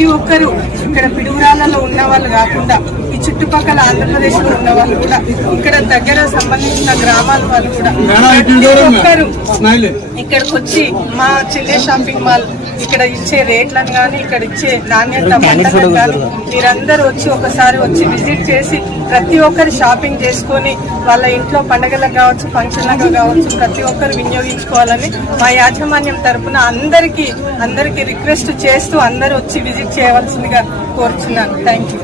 ప్రతి ఒక్కరు ఇక్కడ పిడుగురాళ్లలో ఉన్న వాళ్ళు కాకుండా ఈ చుట్టుపక్కల ఆంధ్రప్రదేశ్ లో ఉన్న వాళ్ళు కూడా ఇక్కడ దగ్గర సంబంధించిన గ్రామాల వాళ్ళు కూడా ప్రతి ఒక్కరు ఇక్కడికి వచ్చి మా చెల్లె షాపింగ్ మాల్ ఇక్కడ ఇచ్చే రేట్లను కానీ ఇక్కడ ఇచ్చే నాణ్యత పంటలను కానీ మీరందరూ వచ్చి ఒకసారి వచ్చి విజిట్ చేసి ప్రతి ఒక్కరు షాపింగ్ చేసుకొని వాళ్ళ ఇంట్లో పండుగలకు కావచ్చు, ఫంక్షన్లకు కావచ్చు, ప్రతి ఒక్కరు వినియోగించుకోవాలని మా యాజమాన్యం తరఫున అందరికీ రిక్వెస్ట్ చేస్తూ అందరూ వచ్చి విజిట్ చేయవలసిందిగా కోరుచున్నాను. Thank you.